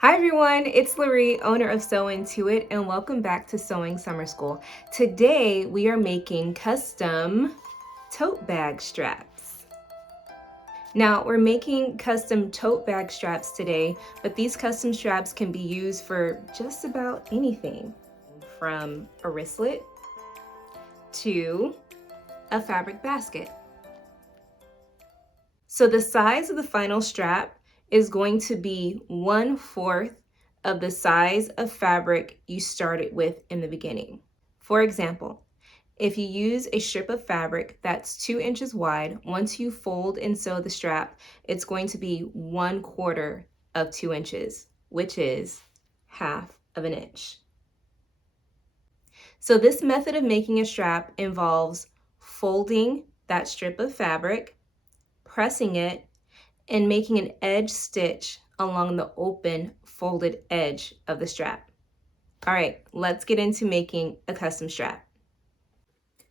Hi everyone, it's Larry, owner of SewIntoIt, and welcome back to Sewing Summer School. Today we are making custom tote bag straps. Now we're making custom tote bag straps today, but these custom straps can be used for just about anything, from a wristlet to a fabric basket. So the size of the final strap is going to be 1/4 of the size of fabric you started with in the beginning. For example, if you use a strip of fabric that's 2 inches wide, once you fold and sew the strap, it's going to be 1/4 of 2 inches, which is 1/2 of an inch. So this method of making a strap involves folding that strip of fabric, pressing it, and making an edge stitch along the open folded edge of the strap. All right, let's get into making a custom strap.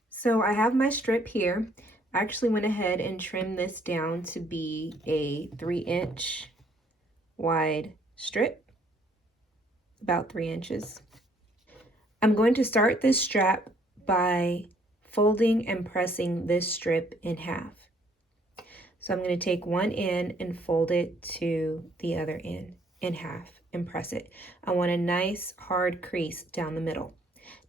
So I have my strip here. I actually went ahead and trimmed this down to be a 3-inch wide strip, about 3 inches. I'm going to start this strap by folding and pressing this strip in half. So I'm going to take one end and fold it to the other end in half and press it. I want a nice hard crease down the middle.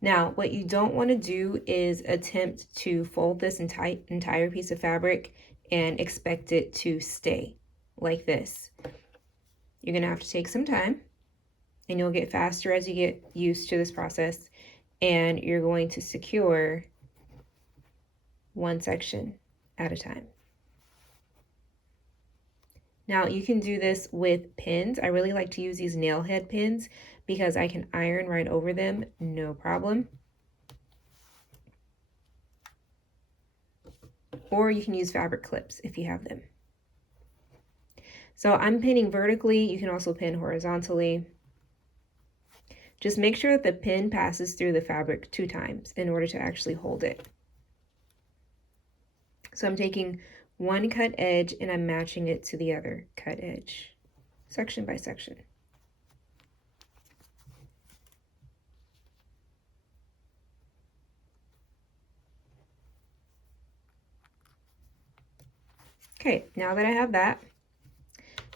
Now, what you don't want to do is attempt to fold this entire piece of fabric and expect it to stay like this. You're going to have to take some time, and you'll get faster as you get used to this process, and you're going to secure one section at a time. Now you can do this with pins. I really like to use these nail head pins because I can iron right over them, no problem. Or you can use fabric clips if you have them. So I'm pinning vertically. You can also pin horizontally. Just make sure that the pin passes through the fabric 2 times in order to actually hold it. So I'm taking one cut edge and I'm matching it to the other cut edge, section by section. Okay, now that I have that,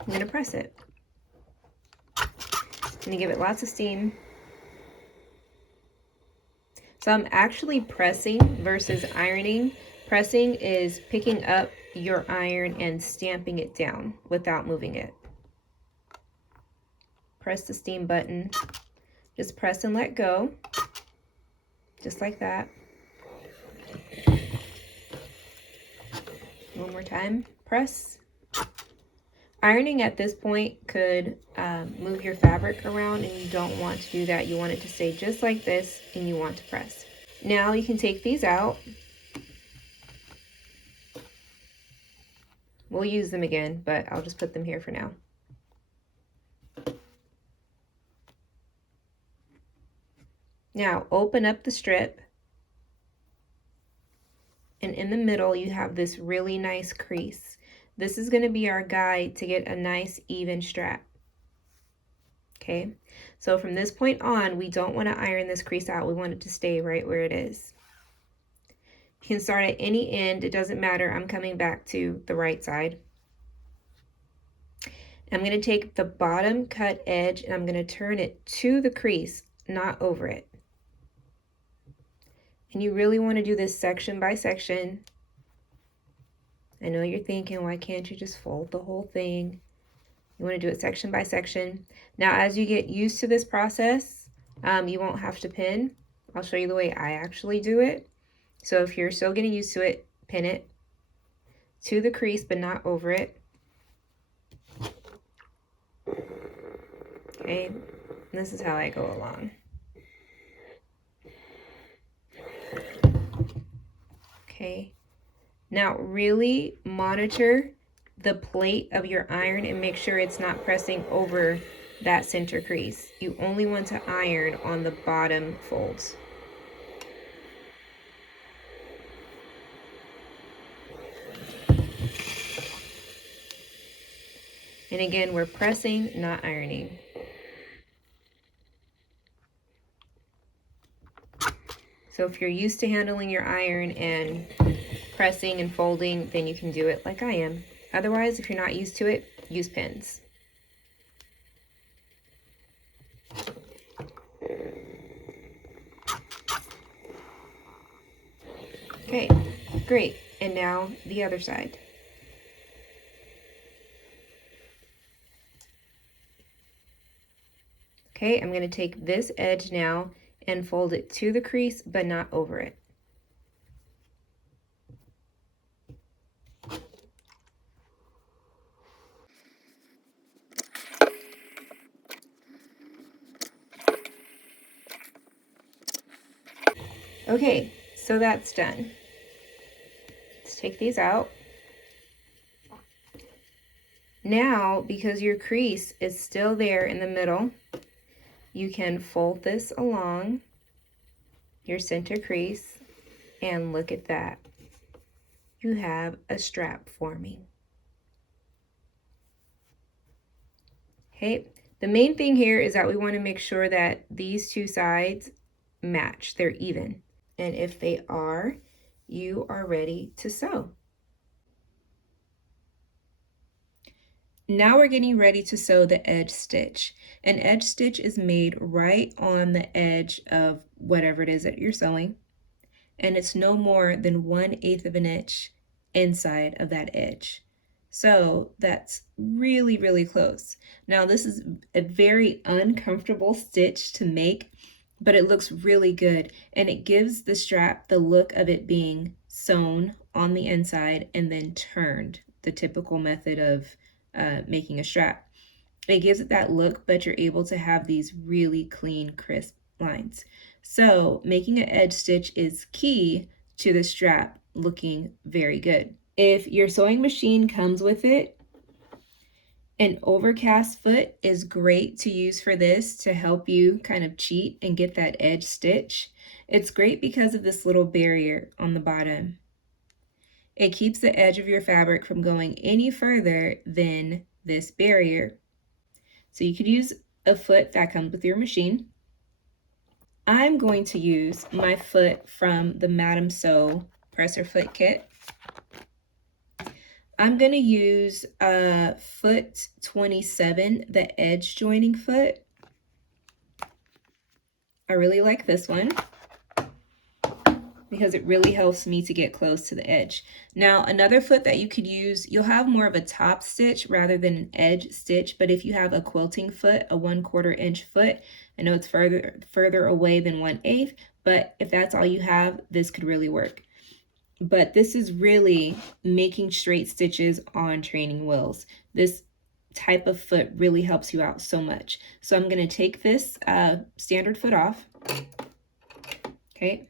I'm going to press it. I'm going to give it lots of steam. So I'm actually pressing versus ironing. Pressing is picking up your iron and stamping it down without moving it. Press the steam button. Just press and let go, just like that. One more time, press. Ironing at this point could move your fabric around, and you don't want to do that. You want it to stay just like this, and you want to press. Now you can take these out. We'll use them again, but I'll just put them here for now. Now open up the strip, and in the middle you have this really nice crease. This is going to be our guide to get a nice even strap. Okay, so from this point on, we don't want to iron this crease out. We want it to stay right where it is. You can start at any end, it doesn't matter. I'm coming back to the right side. I'm going to take the bottom cut edge and I'm going to turn it to the crease, not over it. And you really want to do this section by section. I know you're thinking, why can't you just fold the whole thing? You want to do it section by section. Now, as you get used to this process, you won't have to pin. I'll show you the way I actually do it. So if you're still getting used to it, pin it to the crease, but not over it. Okay, and this is how I go along. Okay, now really monitor the plate of your iron and make sure it's not pressing over that center crease. You only want to iron on the bottom folds. And again, we're pressing, not ironing. So if you're used to handling your iron and pressing and folding, then you can do it like I am. Otherwise, if you're not used to it, use pins. Okay, great. And now the other side. Okay, I'm going to take this edge now and fold it to the crease, but not over it. Okay, so that's done. Let's take these out. Now, because your crease is still there in the middle, you can fold this along your center crease, and look at that. You have a strap forming. Okay, the main thing here is that we want to make sure that these two sides match, they're even. And if they are, you are ready to sew. Now we're getting ready to sew the edge stitch. An edge stitch is made right on the edge of whatever it is that you're sewing, and it's no more than 1/8 of an inch inside of that edge. So that's really, really close. Now this is a very uncomfortable stitch to make, but it looks really good, and it gives the strap the look of it being sewn on the inside and then turned, the typical method of making a strap. It gives it that look, but you're able to have these really clean, crisp lines. So making an edge stitch is key to the strap looking very good. If your sewing machine comes with it, an overcast foot is great to use for this to help you kind of cheat and get that edge stitch. It's great because of this little barrier on the bottom. It keeps the edge of your fabric from going any further than this barrier. So you could use a foot that comes with your machine. I'm going to use my foot from the Madam Sew presser foot kit. I'm going to use foot 27, the edge joining foot. I really like this one because it really helps me to get close to the edge. Now, another foot that you could use, you'll have more of a top stitch rather than an edge stitch, but if you have a quilting foot, a 1/4 inch foot, I know it's further away than 1/8, but if that's all you have, this could really work. But this is really making straight stitches on training wheels. This type of foot really helps you out so much. So I'm going to take this standard foot off, okay,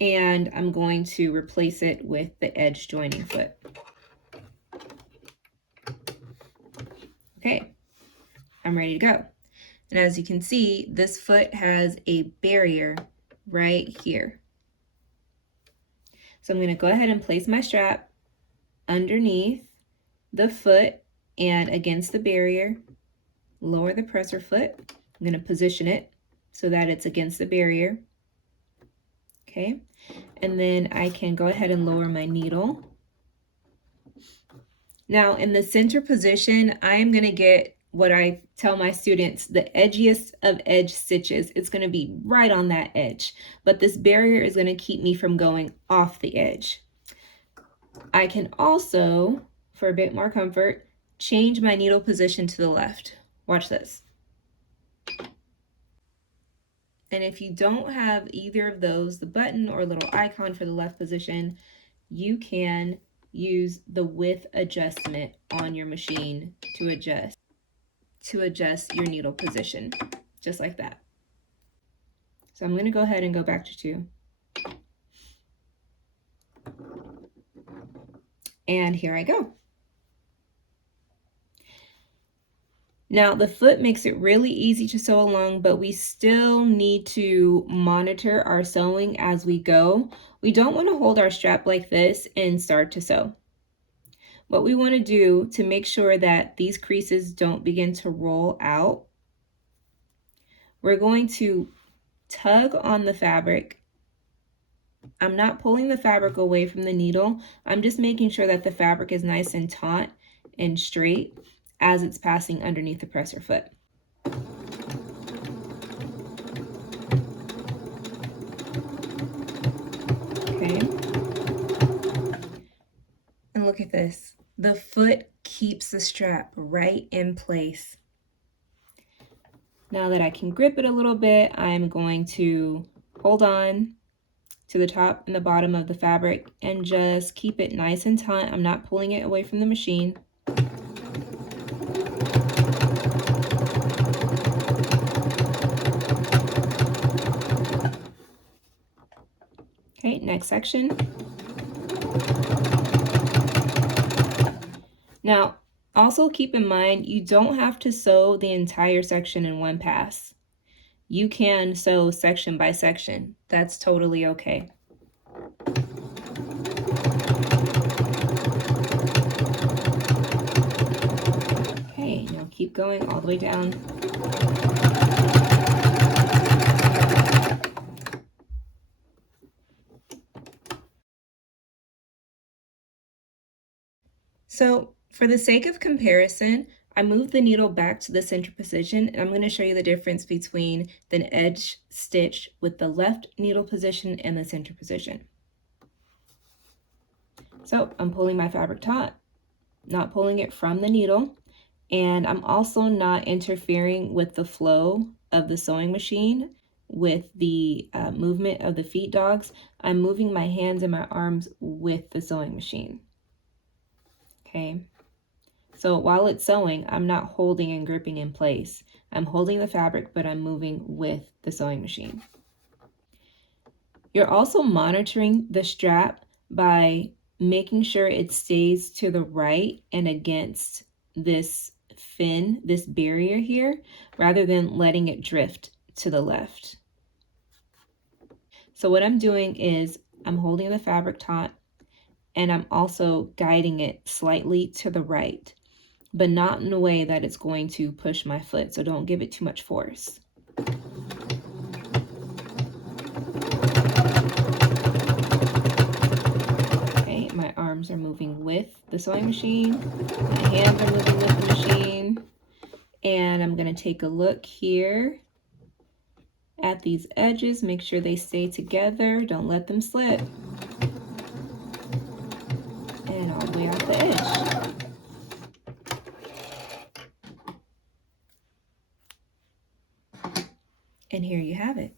and I'm going to replace it with the edge joining foot. Okay, I'm ready to go. And as you can see, this foot has a barrier right here. So I'm going to go ahead and place my strap underneath the foot and against the barrier, lower the presser foot. I'm going to position it so that it's against the barrier. Okay, and then I can go ahead and lower my needle. Now in the center position, I am going to get what I tell my students, the edgiest of edge stitches. It's going to be right on that edge, but this barrier is going to keep me from going off the edge. I can also, for a bit more comfort, change my needle position to the left. Watch this. And if you don't have either of those, the button or little icon for the left position, you can use the width adjustment on your machine to adjust your needle position, just like that. So I'm going to go ahead and go back to 2. And here I go. Now the foot makes it really easy to sew along, but we still need to monitor our sewing as we go. We don't want to hold our strap like this and start to sew. What we want to do to make sure that these creases don't begin to roll out, we're going to tug on the fabric. I'm not pulling the fabric away from the needle. I'm just making sure that the fabric is nice and taut and straight as it's passing underneath the presser foot. Okay. And look at this. The foot keeps the strap right in place. Now that I can grip it a little bit, I'm going to hold on to the top and the bottom of the fabric and just keep it nice and taut. I'm not pulling it away from the machine. Okay, next section. Now, also keep in mind, you don't have to sew the entire section in one pass. You can sew section by section. That's totally okay. Okay, now keep going all the way down. So for the sake of comparison, I moved the needle back to the center position, and I'm going to show you the difference between the edge stitch with the left needle position and the center position. So I'm pulling my fabric taut, not pulling it from the needle, and I'm also not interfering with the flow of the sewing machine with the movement of the feet dogs. I'm moving my hands and my arms with the sewing machine. Okay. So while it's sewing, I'm not holding and gripping in place. I'm holding the fabric, but I'm moving with the sewing machine. You're also monitoring the strap by making sure it stays to the right and against this fin, this barrier here, rather than letting it drift to the left. So what I'm doing is I'm holding the fabric taut and I'm also guiding it slightly to the right, but not in a way that it's going to push my foot, so don't give it too much force. Okay, my arms are moving with the sewing machine, my hands are moving with the machine, and I'm going to take a look here at these edges, make sure they stay together, don't let them slip, and all the way off the edge. And here you have it.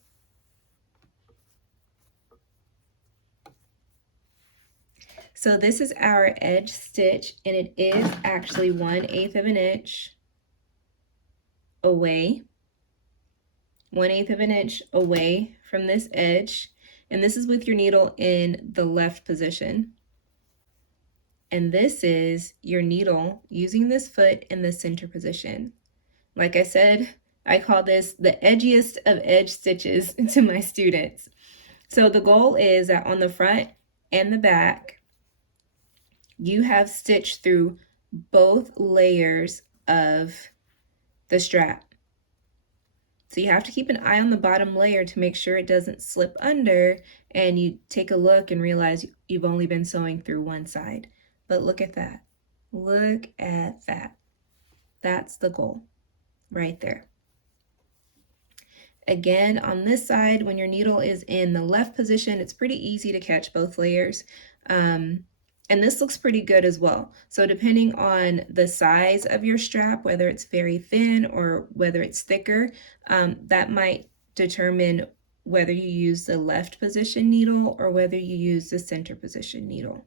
So this is our edge stitch, and it is actually 1/8 of an inch away, 1/8 of an inch away from this edge. And this is with your needle in the left position. And this is your needle using this foot in the center position. Like I said, I call this the edgiest of edge stitches to my students. So the goal is that on the front and the back, you have stitched through both layers of the strap. So you have to keep an eye on the bottom layer to make sure it doesn't slip under and you take a look and realize you've only been sewing through one side. But look at that. Look at that. That's the goal right there. Again, on this side, when your needle is in the left position, it's pretty easy to catch both layers. And this looks pretty good as well. So depending on the size of your strap, whether it's very thin or whether it's thicker, that might determine whether you use the left position needle or whether you use the center position needle.